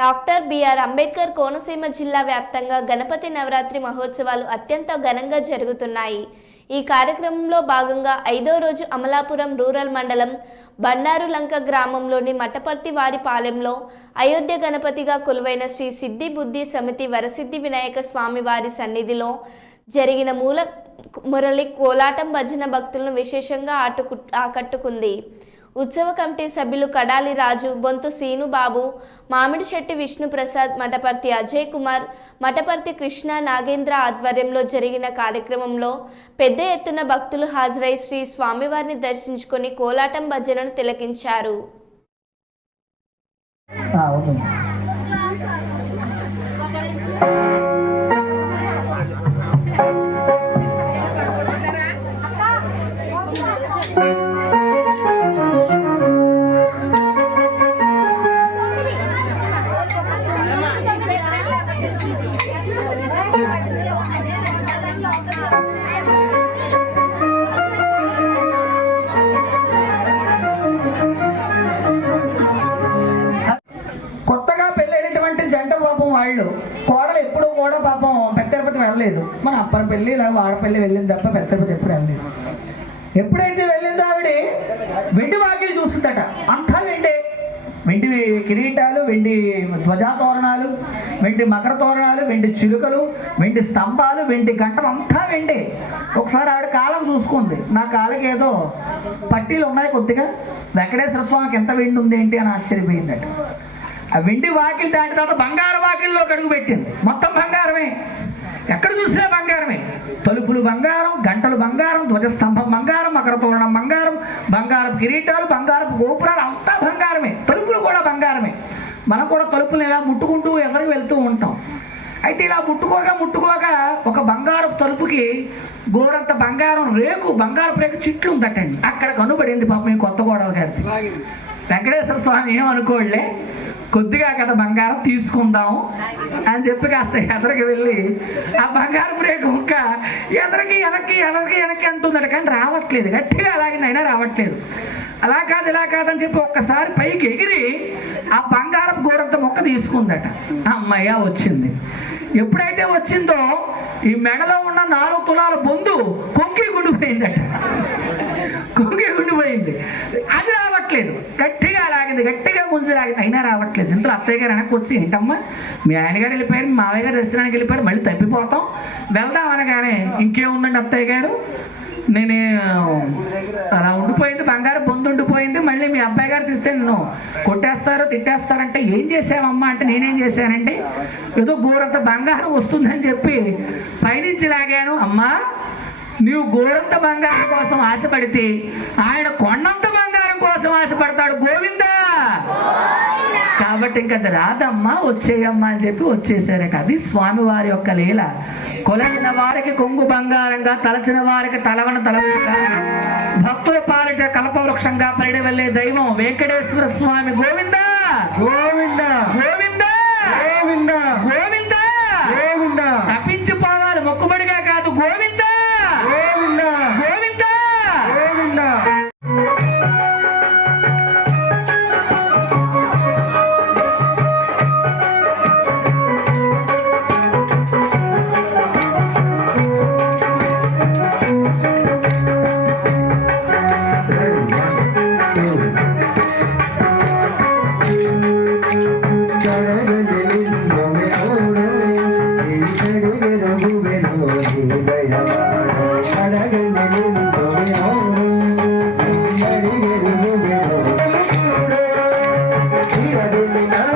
Doctor BR Ambedkar Konaseema జిల్లా వ్యాప్తంగా గణపతి నవరాత్రి మహోత్సవాలు అత్యంత ఘనంగా జరుగుతున్నాయి. ఈ కార్యక్రమంలో భాగంగా 5వ రోజు అమలాపురం రూరల్ మండలం బండారులంక గ్రామంలోని మఠపర్తి వారిపాలెంలో అయోధ్య గణపతిగా కొలువైన శ్రీ సిద్ధి బుద్ధి సమితి వరసిద్ధి వినాయక స్వామి వారి సన్నిధిలో జరిగిన మురళి కోలాటం భజన భక్తులను విశేషంగా ఆకట్టుకుంది. ఉత్సవ కమిటీ సభ్యులు కడాలి రాజు, బొంతు సీనుబాబు, మామిడిశెట్టి విష్ణుప్రసాద్, మఠపర్తి అజయ్ కుమార్, మఠపర్తి కృష్ణ నాగేంద్ర ఆధ్వర్యంలో జరిగిన కార్యక్రమంలో పెద్ద ఎత్తున భక్తులు హాజరై శ్రీ స్వామివారిని దర్శించుకొని కోలాటం భజనను తిలకించారు. కొత్తగా పెళ్ళైనటువంటి జంట పాపం వాళ్ళు కోడలు ఎప్పుడు కూడా పాపం పెద్ద తిరుపతి వెళ్ళలేదు. మన అప్పని పెళ్ళి ఇలా వాడపల్లి వెళ్ళింది తప్ప పెద్ద తిరుపతి ఎప్పుడు వెళ్ళలేదు. ఎప్పుడైతే వెళ్ళిందో ఆవిడ వెండి వాకిలు చూస్తుందట. అంతా వెండి వెండి కిరీటాలు, వెండి ధ్వజాతోరణాలు, వెండి మకర తోరణాలు, వెండి చిలుకలు, వెండి స్తంభాలు, వెండి గంటలు, అంతా వెండి. ఒకసారి ఆవిడ కాలం చూసుకుంది. నా కాళ్ళకి ఏదో పట్టీలు ఉన్నాయి కొద్దిగా, వెంకటేశ్వర స్వామికి ఎంత వెండి ఉంది ఏంటి అని ఆశ్చర్యపోయిందట. ఆ వెండి వాకిలు దాటిన తర్వాత బంగారు వాకిల్లో అడుగు పెట్టింది. మొత్తం బంగారమే, ఎక్కడ చూసినా బంగారమే. తలుపులు బంగారం, గంటలు బంగారం, ధ్వజస్తంభం బంగారం, మకర తోరణం బంగారం, బంగారపు కిరీటాలు, బంగారపు గోపురాలు, అంతా బంగారమే. తలుపులు కూడా బంగారమే. మనం కూడా తలుపులు ఇలా ముట్టుకుంటూ ఎదురుకు వెళ్తూ ఉంటాం. అయితే ఇలా ముట్టుకోక ఒక బంగారపు తలుపుకి గోరంత బంగారం రేకు, బంగారపు రేకు చిట్లు ఉందటండి. అక్కడ కనుబడింది పాపం కొత్త కోడలు గారికి. వెంకటేశ్వర స్వామి ఏమనుకోలే, కొద్దిగా కదా బంగారం తీసుకుందాం అని చెప్పి కాస్త ఎదరికి వెళ్ళి ఆ బంగారపు రేకు ముక్క ఎదరికి వెనక్కి అంటుందట. కానీ రావట్లేదు, గట్టిగా అలాగినైనా రావట్లేదు. అలా కాదని చెప్పి ఒక్కసారి పైకి ఎగిరి ఆ బంగారపు గోరంత మొక్క తీసుకుందట. అమ్మయ్య వచ్చింది. ఎప్పుడైతే వచ్చిందో ఈ మెడలో ఉన్న 4 తులాల బొందు కొంగి గుండిపోయిందట. అది రావట్లేదు. గట్టిగా గుంజి లాగింది, అయినా రావట్లేదు. ఇంట్లో అత్తయ్య గారు వెనక్కి వచ్చి, ఏంటమ్మా మీ ఆయన గారు వెళ్ళిపోయారు, మీ మావయ్య గారు దర్శనానికి వెళ్ళిపోయారు, మళ్ళీ తప్పిపోతాం, వెళ్దాం అనగానే ఇంకేముందండి అత్తయ్య గారు, నేను అలా ఉండిపోయింది, బంగారు బొందు ఉండిపోయింది, మళ్ళీ మీ అబ్బాయి గారు తీస్తే నన్ను కొట్టేస్తారు తిట్టేస్తారంటే ఏం చేసావమ్మా అంటే, నేనేం చేశానంటే ఏదో గోరంత బంగారం వస్తుందని చెప్పి పైనుంచి లాగాను. అమ్మా నీవు గోరంత బంగారం కోసం ఆశపడితే ఆయన కొండంత బంగారం కోసం ఆశపడతాడు గోవిందా. కాబట్టి ఇంకా అది రాదమ్మా, వచ్చేయమ్మా అని చెప్పి వచ్చేసారు. అది స్వామివారి యొక్క లీల. కొలచిన వారికి కొంగు బంగారంగా, తలచిన వారికి తలవన తలవుగా, భక్తుల పాలిట కల్పవృక్షంగా పరిడి వెళ్ళే దైవం వెంకటేశ్వర స్వామి. గోవిందా గోవిందా గోవిందా గోవిందా గోవిందా గోవిందా. తప్పించిపోవాలి, మొక్కుబడిగా కాదు. గోవిందా గోవిందా గోవిందా గోవిందా. Hare